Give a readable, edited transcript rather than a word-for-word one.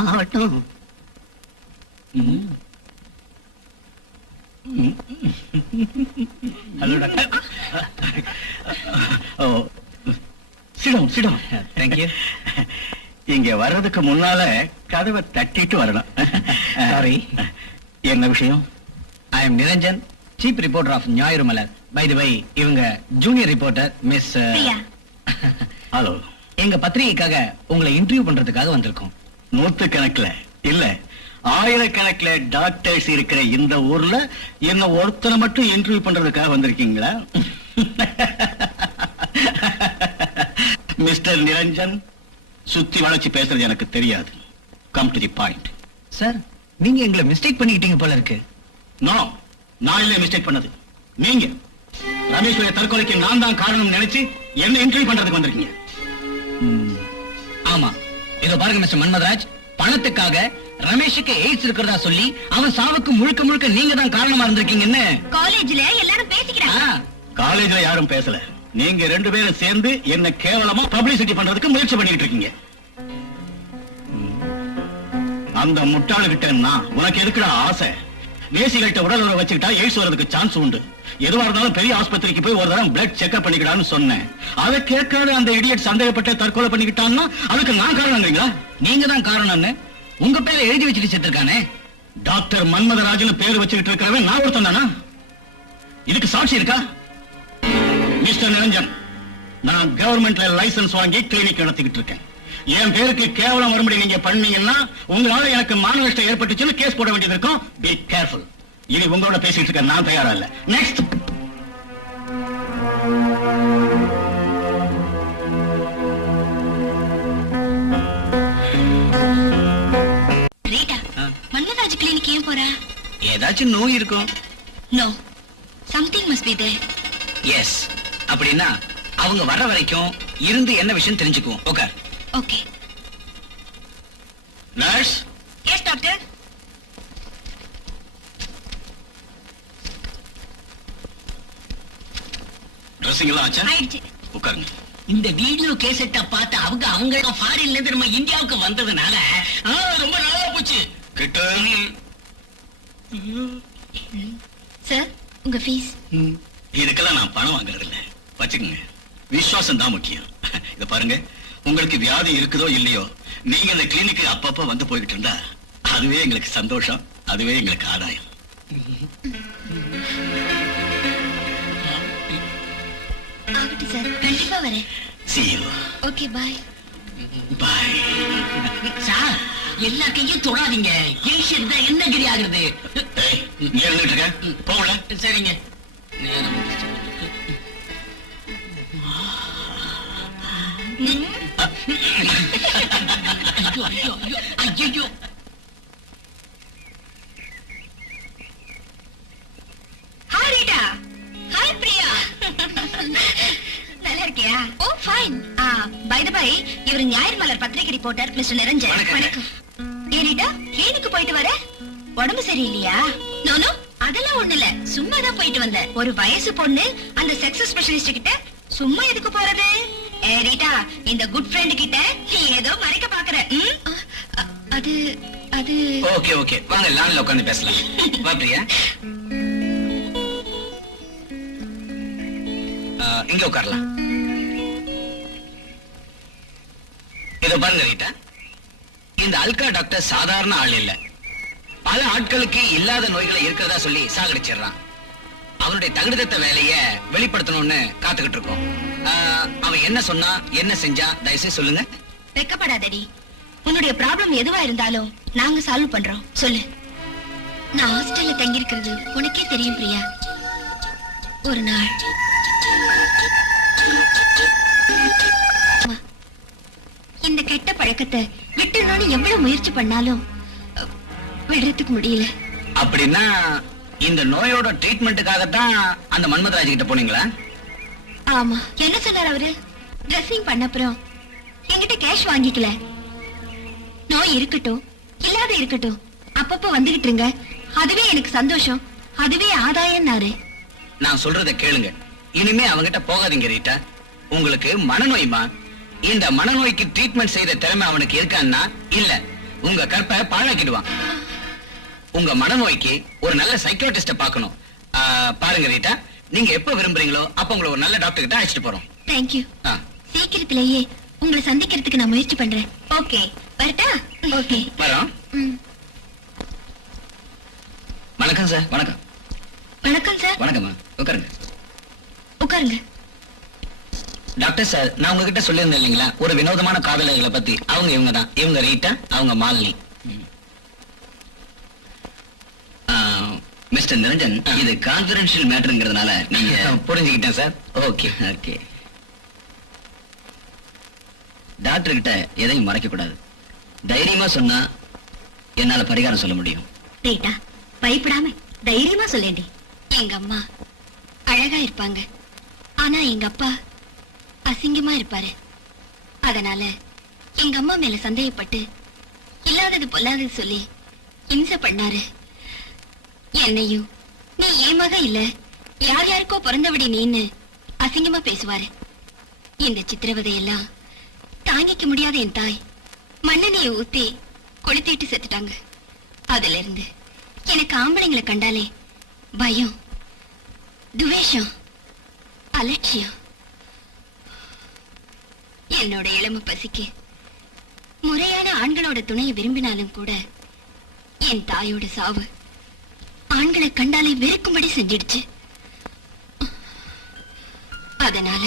ஆகட்டும். Hello doctor. Sit down sit down. Thank you. இங்க வர்றதுக்கு முன்னால கதவை தட்டிட்டு வரணும். சாரி. என்ன விஷயம்? I am Niranjan, chief reporter of Gnayiru Malar. By the வை, இவங்க ஜூனியர் ரிப்போர்ட்டர் மிஸ். ஹலோ. எங்க பத்திரிகைக்காக உங்களை இன்டர்வியூ பண்றதுக்காக வந்திருக்கோம். நூத்துக்கணக்குல இல்ல ஆயிரக்கணக்கில் டாக்டர்ஸ் இருக்கிற இந்த ஊர்ல என்ன ஒருத்தனை மட்டும் இன்டர்வியூ பண்றதுக்காக வந்திருக்கீங்களா? மிஸ்டர் நிரஞ்சன், சுத்தி வளைச்சு பேசுறது எனக்கு தெரியாது. Come to the point. Sir, நீங்க எங்களை மிஸ்டேக் பண்ணிக்கிட்டீங்க போல இருக்கு. நோ, நான் இல்ல மிஸ்டேக் பண்ணது, நீங்க. ரமேஸ்வரிய தற்கொலைக்கு நான் தான் காரணம் நினைச்சு என்ன இன்டர்வியூ பண்றதுக்கு வந்திருக்கீங்க. ஆமா, இதோ பாருங்க மிஸ்டர் மன்மதராஜ், பணத்துக்காக ரமேஷுக்கு எய்ட்ஸ் இருக்கிறதா சொல்லி அவன் சாவுக்கு முழுக்க முழுக்க நீங்க தான் காரணமா இருந்திருக்கீங்கன்னு காலேஜ்ல எல்லாரும் பேசிக்கிறாங்க. காலேஜ்ல யாரும் பேசல, நீங்க ரெண்டு பேரும் சேர்ந்து என்ன கேவலமா பப்ளிசிட்டி பண்றதுக்கு முயற்சி பண்ணிட்டு இருக்கீங்க. அந்த முட்டாளுகிட்ட நான் உனக்கு எதுக்குடா ஆசை? தேசிகள்கிட்ட உடல் உறவு வச்சுக்கிட்டா எய்ட்ஸ் வரதுக்கு சான்ஸ் உண்டு. எதுவா இருந்தாலும் பெரிய ஆஸ்பத்திரிக்கு போய் ஒரு தரம் பிளட் செக்அப் பண்ணிக்கிடான்னு சொன்னேன். அதை கேட்காத அந்த இடியட் சந்தேகப்பட்டு தற்கொலை பண்ணிக்கிட்டான்னா அதுக்கு நான் காரணம்ங்களா? நீங்க தான் காரணம்னு உங்க பேரை எழுதி வச்சுட்டு செத்துருக்கானே. டாக்டர் மன்மதராஜன் பேர் வச்சுக்கிட்டு இருக்கிறவன் நான் ஒருத்தன் தானா? இதுக்கு சாட்சி இருக்கா? மிஸ்டர் நிரஞ்சன், நான் கவர்மெண்ட்ல லைசன்ஸ் வாங்கி கிளினிக் நடத்திக்கிட்டு இருக்கேன். என் பேருக்கு கேவலம் வரும்படி நீங்க பண்ணீங்கன்னா உங்களால எனக்கு மான நஷ்டம் ஏற்பட்டுச்சுன்னு கேஸ் போட வேண்டியது இருக்கும். Be careful. இனி உங்களோட பேசிட்டு இருக்க நான் தயாரா இல்ல. நெக்ஸ்ட். மன்மதராஜ் கிளினிக் ஏன் போறா? ஏதாச்சும் நோய் இருக்கும். No, something must be there. Yes. அப்படின்னா அவங்க வர்ற வரைக்கும் இருந்து என்ன விஷயம் தெரிஞ்சுக்குவோம். Okay. Okay. Nurse. Yes doctor. Dressing எல்லாம் ஆச்சா? ஆயிடுச்சு. உட்காருங்க. இந்த வீடியோ கேசட்ட பார்த்து அவங்க ஃபாரின்ல இருந்து நம்ம இந்தியாவுக்கு வந்ததுனால ரொம்ப நல்லா போச்சு. கிட்ட சார், உங்க ஃபீஸ். இதுக்கெல்லாம் நான் பணம் வாங்குறது இல்ல, வச்சுக்கோங்க. விசுவாசம் தான் முக்கியம். இத பாருங்க, உங்களுக்கு வியாதி இருக்குதோ இல்லையோ, நீங்க இந்த கிளினிக்கு அப்பப்ப வந்து போய்கிட்டு இருந்தா அதுவே எங்களுக்கு சந்தோஷம், அதுவே எங்களுக்கு ஆதாயம். ஆகட்டும் சார், கண்டிப்பா வரேன். See you. Okay, bye. Bye. Sir, எல்லா கையும் தொடாதீங்க. ஏஷியன் தான் என்ன கிரி ஆகுறது. ஏய், நீ எழுந்துட்டு இருக்க, போகல. சரிங்க. ஐயோ, ஹாய் ரீட்டா. ஹாய் பிரியா. நல்லா இருக்கியா? ஓ ஃபைன். பை தி பை, இவர் ஞாயிறு மலர் பத்திரிகை ரிப்போர்ட்டர் மிஸ்டர் நிரஞ்சன். வணக்கம். ஏ ரீட்டா, கிளினிக்கு போயிட்டு வர? உடம்பு சரியில்லையா? நோ நோ, அதெல்லாம் ஒண்ணு இல்ல, சும்மா தான் போயிட்டு வந்தேன். ஒரு வயசு பொண்ணு அந்த செக்ஸ் ஸ்பெஷலிஸ்ட் கிட்ட சும்மா எதுக்கு போறது? ஏ ரீட்டா, இந்த குட் ஃப்ரெண்ட் கிட்ட நீ ஏதோ மறைக்க பாக்குற. அது அது ஓகே ஓகே, வாங்க லான்ல உட்கார்ந்து பேசலாம். வா பிரியா, இங்க உட்காரலாம். இத பாருங்க ரீட்டா, இந்த அல்கா டாக்டர் சாதாரண ஆள் இல்ல. பல ஆட்களுக்கு இல்லாத நோய்களை இருக்கிறதா சொல்லி சாகடிச்சிடறான். அவனுடைய தகுதித்த வேலைய வெளிப்படுத்தணும்னு காத்துக்கிட்டு இருக்கோம். அவன் என்ன சொன்னா என்ன செஞ்சா தயவுசெய்து சொல்லுங்க. வெக்கப்படாதடி, உன்னுடைய ப்ராப்ளம் எதுவா இருந்தாலும் நாங்க சால்வ் பண்றோம். சொல்லு. நான் ஹாஸ்டல்ல தங்கி இருக்கிறது உனக்கே தெரியும் பிரியா. ஒரு நாள் இந்த கெட்ட பழக்கத்தை விட்டுறணும்னு எவ்வளவு முயற்சி பண்ணாலும் விடுறதுக்கு முடியல. அப்படின்னா இந்த நோயோட ட்ரீட்மெண்ட்டுக்காகத்தான் அந்த மன்மதராஜ் கிட்ட போனீங்களா? ஆமா. என்ன சொன்னார் அவரு? ட்ரெஸ்ஸிங் பண்ணப்புறம் என்கிட்ட கேஷ் வாங்கிக்கல. நோய் இருக்கட்டும் இல்லாத இருக்கட்டும், அப்பப்ப வந்துகிட்டு இருங்க, அதுவே எனக்கு சந்தோஷம், அதுவே ஆதாயம்னாரு. நான் சொல்றத கேளுங்க, இனிமே அவங்கிட்ட போகாதீங்க ரீட்டா. உங்களுக்கு மனநோய்மா. இந்த மனநோய்க்கு ட்ரீட்மெண்ட் செய்த திறமை அவனுக்கு இருக்கான்னா இல்ல, உங்க கற்பை பாழாக்கிடுவான். உங்க மனநோய்க்கு ஒரு நல்ல சைக்காட்டிஸ்ட பார்க்கணும். பாருங்க ரீட்டா, நீங்க எப்ப விரும்புறீங்களோ அப்ப உங்களை ஒரு நல்ல டாக்டர் கிட்ட அழைச்சிட்டு போறோம். தேங்க்யூ. ஆ, சீக்கிரத்திலேயே உங்களை சந்திக்கிறதுக்கு நான் முயற்சி பண்றேன். ஓகே, வரட்டா? ஓகே. வரோம். ம். வணக்கம் சார். வணக்கம். வணக்கம் சார். வணக்கம்மா, உட்காருங்க. உட்காருங்க. டாக்டர் சார், நான் உங்ககிட்ட சொல்லியிருந்தேன் இல்லைங்களா, ஒரு வினோதமான காதலர்களை பத்தி. அவங்க இவங்க தான். இவங்க ரீட்டா, அவங்க மாலினி. மிஸ்டர் நிரஞ்சன், இது கான்பிடென்ஷியல் மேட்டர்ங்கிறதுனால நீங்க புரிஞ்சுக்கிட்டேன் சார். Okay okay. டாக்டர் கிட்ட எதையும் மறைக்க கூடாது. தைரியமா சொன்னா என்னால பரிகாரம் சொல்ல முடியும். ரீட்டா, பயப்படாம தைரியமா சொல்லேண்டி. எங்க அம்மா அழகா இருப்பாங்க, ஆனா எங்க அப்பா அசிங்கமா இருப்பாரு. அதனால எங்க அம்மா மேல சந்தேகப்பட்டு இல்லாதது பொல்லாதது சொல்லி இம்சை பண்ணாரு. என்னையும் நீ ஏன் மக இல்ல, யார் யாருக்கோ பிறந்தபடி நீன்னு அசிங்கமா பேசுவாரு. இந்த சித்திரவதையெல்லாம் தாங்கிக்க முடியாத என் தாய் மண்ணெண்ணெயை ஊத்தி கொளுத்திட்டு செத்துட்டாங்க. அதுல இருந்து எனக்கு ஆம்பளைங்களை கண்டாலே பயம், துவேஷம், அலட்சியம். என்னோட இளம பசிக்கு முறையான ஆண்களோட துணையை விரும்பினாலும் கூட என் தாயோட சாவு ஆண்களை கண்டாலே வெறுக்கும்படி செஞ்சிடுச்சு. அதனால